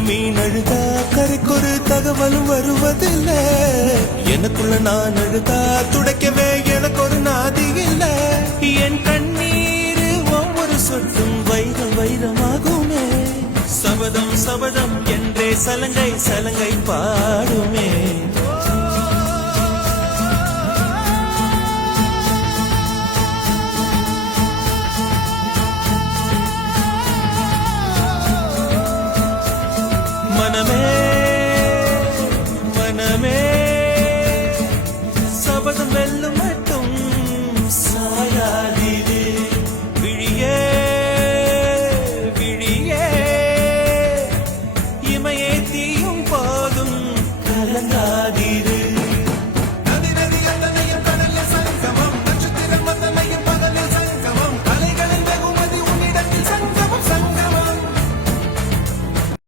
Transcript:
மீன் அழுதா கரைக்கொரு தகவலும் வருவதில்லை. எனக்குள்ள நான் அழுதா துடைக்கவே எனக்கு ஒரு நாதி இல்லை. என் கண்ணீர் ஒவ்வொரு சொட்டும் வைரம் வைரமாகுமே. சபதம் சபதம் என்றே சலங்கை சலங்கை பாடுமே. மனமே